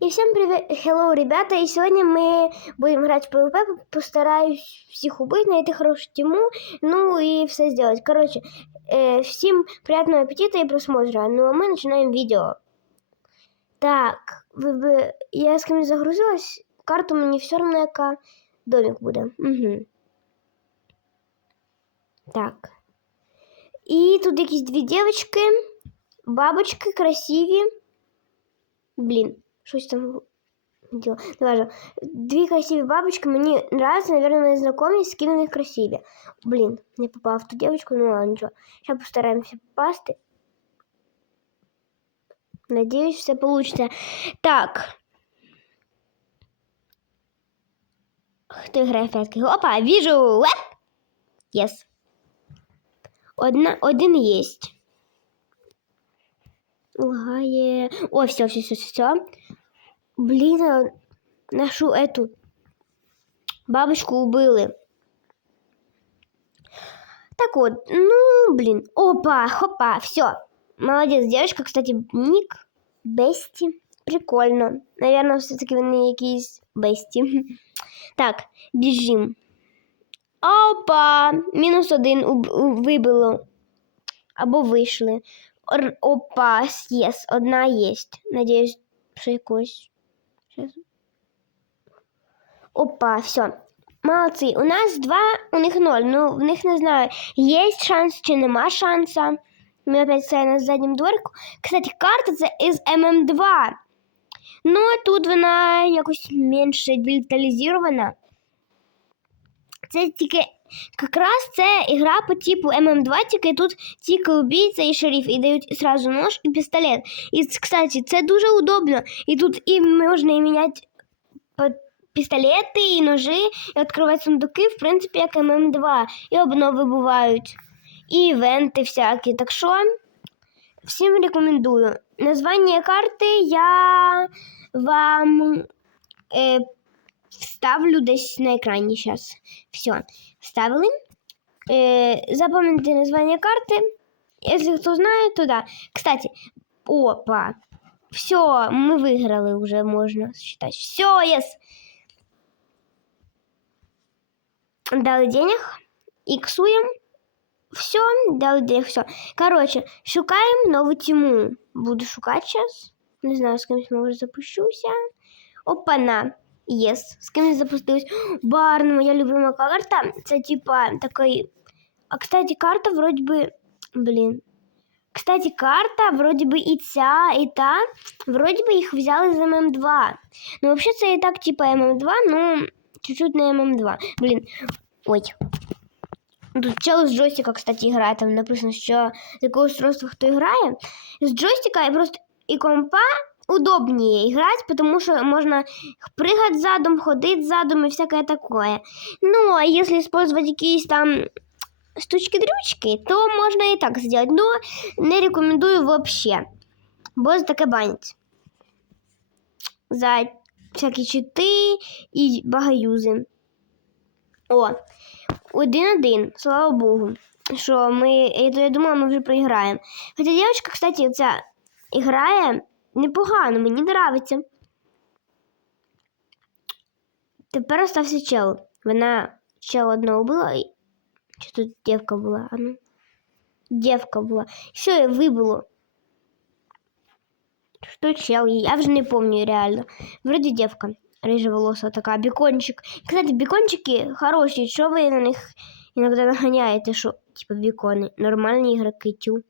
И всем привет, hello, ребята, и сегодня мы будем играть в PvP, постараюсь всех убить, найти хорошую тему, ну и все сделать. Короче, э, всем приятного аппетита и просмотра, ну а мы начинаем видео. Так, ви би- я з ким загрузилась, карту мені все равно яка домик буде. Угу. Так. І тут якісь дві дівчатки, бабочки красиві. Блін, Щось там діло. Не важно. Дві красиві бабочки. Мені нравятся, наверное, мои знакомые, скинули их красивее. Блин, не попала в ту девочку, ну ладно, ничего. Сейчас постараемся попасть. Надеюсь, все получится. Так. Хто грає в п'ятки? Опа, вижу! Леп! Yes. Одна, один есть. Лагає. О, все, все, все, все. Блин, а нашу эту бабочку убили. Так вот, ну, блин. Опа, хопа, все. Молодец, девочка, кстати, ник Бесті. Прикольно. Наверное, все-таки вони якісь бесті. Так, біжим. Опа! Мінус один уб- у- вибило. Або вийшли. Р- Опа, єс, одна єсть. Надіюсь, що якось. Щас. Опа, все. Молодці. У нас два, у них ноль. Ну, в них не знаю, є шанс чи нема шанса. Ми опять стоїмо на заднім дворику. Кстати, карта це із ММ2. Ну, а тут вона якось менше деталізована. Це тільки якраз це ігра по типу ММ2, тільки тут тільки убійця і шериф, і дають сразу нож і пістолет. І, кстати, це дуже удобно. І тут і можна і міняти пістолети, і ножи, і відкривати сундуки, в принципі, як ММ2. І обнови бувають, і івенти всякі. Так що всім рекомендую. Названня карти я вам е, вставлю десь на екрані зараз. Все, вставили. Е, запомните название карты. Если кто знает, то да. Кстати, опа. Все, мы выиграли уже, можно считать. Все, yes. Дали денег. Иксуем. Все, дали денег, все. Короче, шукаем новую тему. Буду шукать сейчас. Не знаю, с кем може запущуся. Опа-на. Єс. З ким я запустилась? Барн, моя любима карта. Це типа такой. А кстати, карта вроде бы. Блин. Кстати, карта вроде бы и ця, и та. Вроде бы их взяли з ММ2. Ну, вообще, це і так типа ММ2, ну, чуть-чуть на ММ2. Блин. Ой. Тут чел з джойстика, кстати, грає. Там написано, що з якого устройства хто грає. З джойстика і просто і компа удобнее играть, потому что можно прыгать задом, ходить задом и всякое такое. Ну, а если использовать какие-то там штучки-дрючки, то можно и так сделать. Но не рекомендую вообще. Бо таке банять. За всякі чити і багаюзи. О, один-один, слава Богу. Що ми, я, я думала, ми вже проіграємо. Хоча дівчинка, кстати, ця грає непогано, мені подобається. Тепер остався чел. Вона чел одного убила. і- Чи тут дівка була? А ну. Дівка була. Що я вибило? Що чел? Я вже не помню реально. Вроде девка. Рыжеволосая такая, бекончик. Кстати, бекончики хорошие. Что вы на них иногда нагоняете? Что, типа беконы? Нормальные игроки, тю.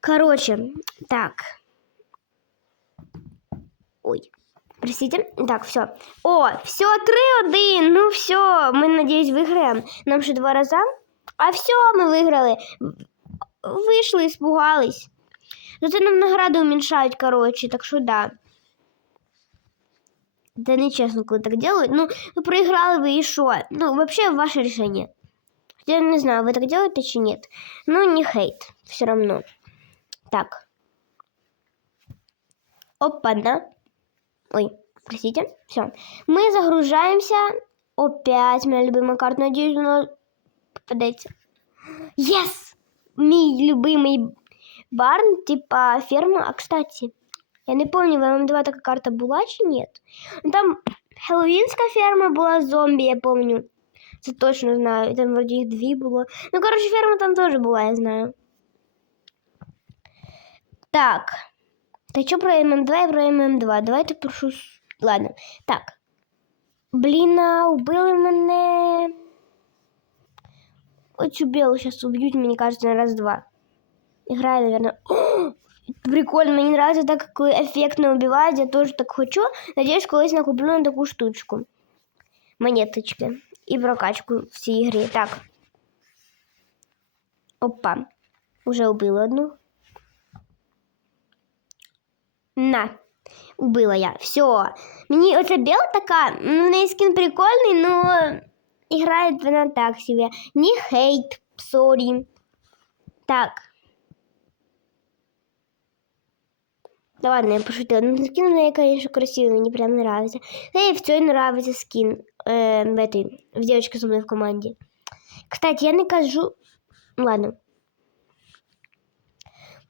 Короче, так. Ой. Простите. Так, все. О, все, 3-1. Ну все, мы, надеюсь, выиграем. Нам ще два раза. А все, мы выиграли. Вышли, испугались. Зато нам награди уменьшают, короче, так что да. Это нечестно, когда так делают. Ну, вы проиграли вы и шо? Ну, вообще, ваше решение. Я не знаю, вы так делаете чи нет. Ну, не хейт. Все равно. Так. Опа-на. Ой, простите. Все. Мы загружаемся. Опять моя любимая карта. Надеюсь, она попадется. Yes! Мій любимий барн, типа ферма. А, кстати, Я не пам'ятаю, в ММ2 така карта була чи ні. Ну, Там Хеллоуінська ферма була з зомбі, я пам'ятаю. Це точно знаю. Там вроді їх дві було. Ну, коротше, ферма там теж була, я знаю. Так. Та що про ММ2 і про ММ2? Давайте прошу. с- Ладно. Так. Блін, а убили мене. Оцю білу зараз уб'ють, мені кажется, на раз-два. Играю, наверное. О, прикольно, мені нравится так, коли ефектно убивають, я теж так хочу. Надіюсь, колись накуплю на таку штучку. Монеточки. І прокачку в цій ігрі. Так. Опа. Уже убила одну. На. Убила я. Все. Мені оця біла така, ну, в неї скін прикольний, но грає вона так себе. Не хейт, сорі. Так. Да ладно, я пошутила. Ну, скин у меня, конечно, красивый, мне прям нравится. Да и все нравится скин э, в этой, в девочке со мной в команде. Кстати, я не кажу... Ладно.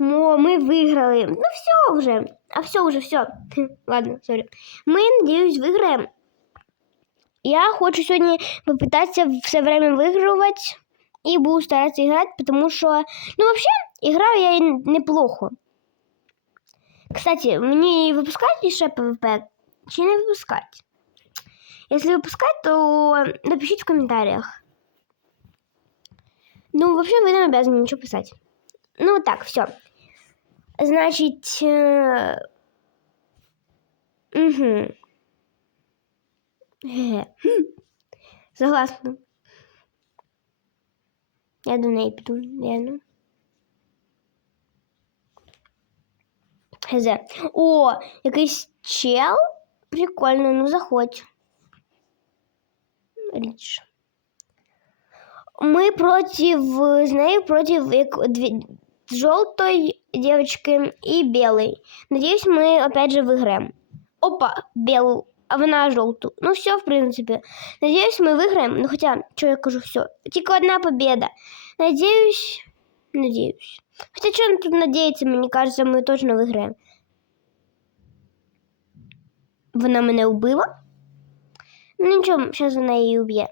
Мо, мы выиграли. Ну все уже. А все уже, все. Ладно, сори. Мы, надеюсь, выиграем. Я хочу сегодня попытаться все время выигрывать. И буду стараться играть, потому что... Ну, вообще, играю я неплохо. Кстати, мне выпускать еще ПВП? Чи не выпускать? Если выпускать, то напишите в комментариях. Ну, вообще, вы не обязаны ничего писать. Ну, так, все. Значит... Э... Угу. Ге. Хм. Согласна. Я до неї піду, реально. Хз. О, якийсь чел? Прикольно, ну заходь. Річ. Ми проти, з нею проти як, дві, жовтої девочки і білої. Надіюсь, ми опять же виграємо. Опа, білу, а вона жовту. Ну все, в принципі. Надіюсь, ми виграємо. Ну хоча, що я кажу, все. Тільки одна победа. Надіюсь, надіюсь. Хотя что тут надеяться, мне кажется, мы точно выиграем. Вона мене убила? Ну нічого, зараз вона її уб'є.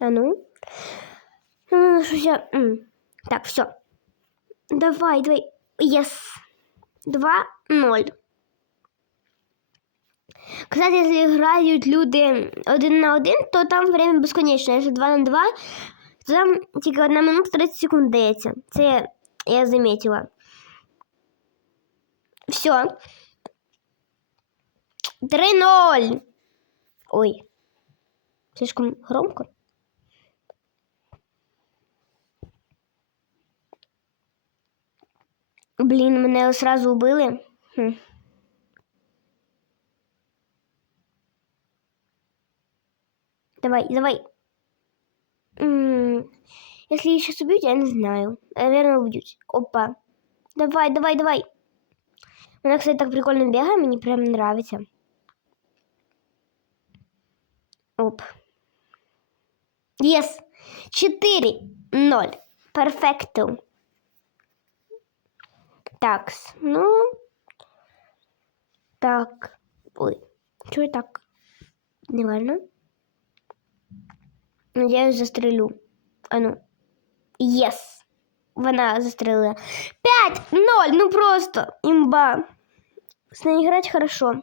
А ну? Ну, щось я... Так, все. Давай, давай. Yes. 2-0. Кстати, если играют люди один на один, то там время безконечне. Якщо 2 на 2, то там тільки 1 минута 30 секунд дається. Це я, я заметила. Все. 3-0. Ой. Слишком громко. Блін, мене сразу убили. Хм. Давай, давай. М, Если сейчас убьют, я не знаю. Наверное, убьют. Опа. Давай, давай, давай. Она, кстати, так прикольно бегает, мне прям нравится. Оп. Yes. 4-0. Перфекто. Такс. Ну. Так. Ой. Чего я так? Неважно. Надіюсь, застрелю. А ну. Єс! Вона застрелила. 5-0! Ну просто імба. З нею грати хорошо.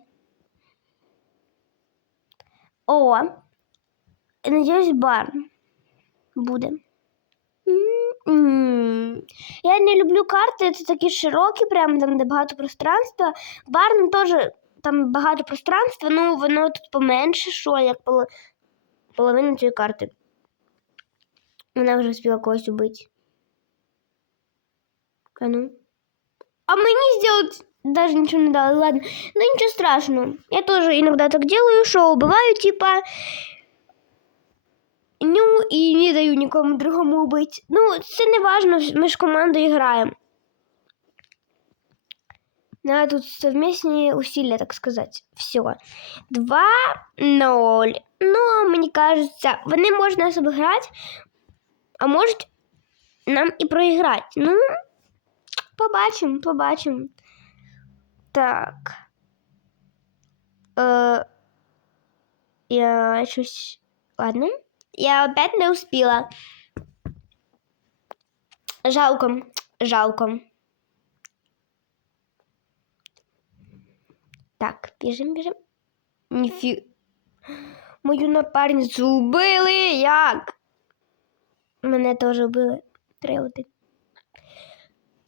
О. Надіюсь, бар буде. М-м. Я не люблю карти, це такі широкі, прям там, де багато пространства. Барн теж там багато пространства, ну воно тут поменше, що як поло... половина цієї карти. Вона вже успіла когось убити. А ну. А мені сделать даже ничего не дали. Ладно. Ну ничего страшного. Я тоже иногда так делаю, что убиваю, типа. Ну і не даю нікому другому убити. Ну, це не важно, ми ж командою граємо. Надо тут совместные усилия, так сказать. Все. 2-0. Ну, мені кажется, вони можуть нас обіграти, а можуть нам і проіграти. Ну, Побачимо, побачимо. Так. Е, я щось. Ладно. Я опять не успіла. Жалко, жалко. Так, біжим, біжим. Ніфі. Мою напарницю убили. Як? Мене теж убили. Три один.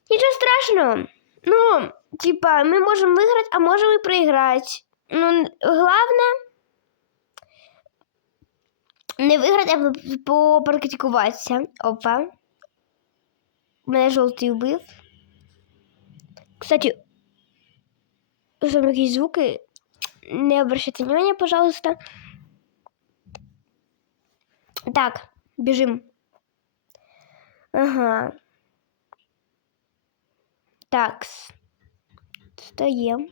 Нічого страшного. Ну, типа, ми можемо виграти, а можемо і проіграти. Ну, головне не виграти, а попрактикуватися. Опа. Мене жовтий вбив. Кстати, там якісь звуки. Не обращайте внимания, пожалуйста. Так, бежим. Ага. Так. Встаем.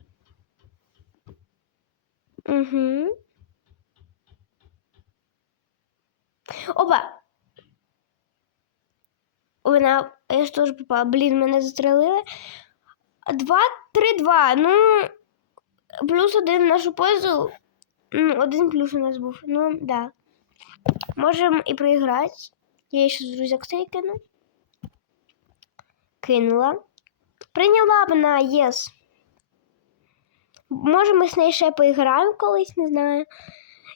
Угу. Опа! Вона, я ж теж попала. Блін, мене застрелили. Два, три, два. Ну, плюс один в нашу пользу. Ну, один плюс у нас був. Ну, да. Можемо і проіграти. Я ще з цей кину. Кинула. Прийняла вона, єс. Може, ми з нею ще поіграємо колись, не знаю.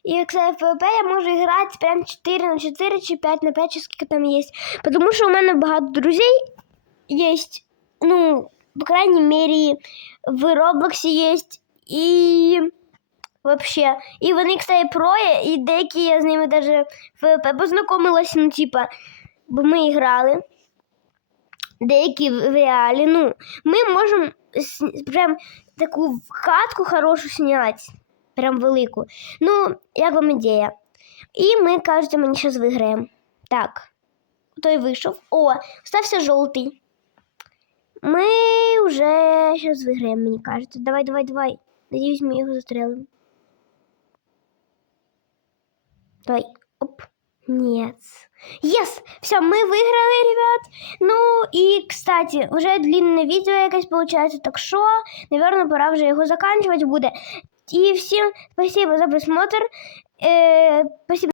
Це ФВП я можу грати прям 4 на 4 чи 5 на 5, чи скільки там є. Тому що у мене багато друзей є. Ну, по крайней мере, в Роблоксі є. І вообще. І вони, кстати, проє, і деякі я з ними даже в ФВП познайомилася, ну, типа, бо ми грали. Деякі в реалі. Ну, ми можемо прям таку катку хорошу зняти. Прям велику. Ну, як вам ідея? І ми, кажете, мені зараз виграємо. Так. Той вийшов. О, стався жовтий. Ми вже зараз виграємо, мені кажеться. Давай, давай, давай. Надіюсь, ми його застрелимо. Давай. Оп. Нет. Yes! Все, мы выиграли, ребят. Ну и, кстати, уже длинное видео якось получается, так что, наверное, пора вже його заканчивать буде. І всем спасибо за просмотр. Э, спасибо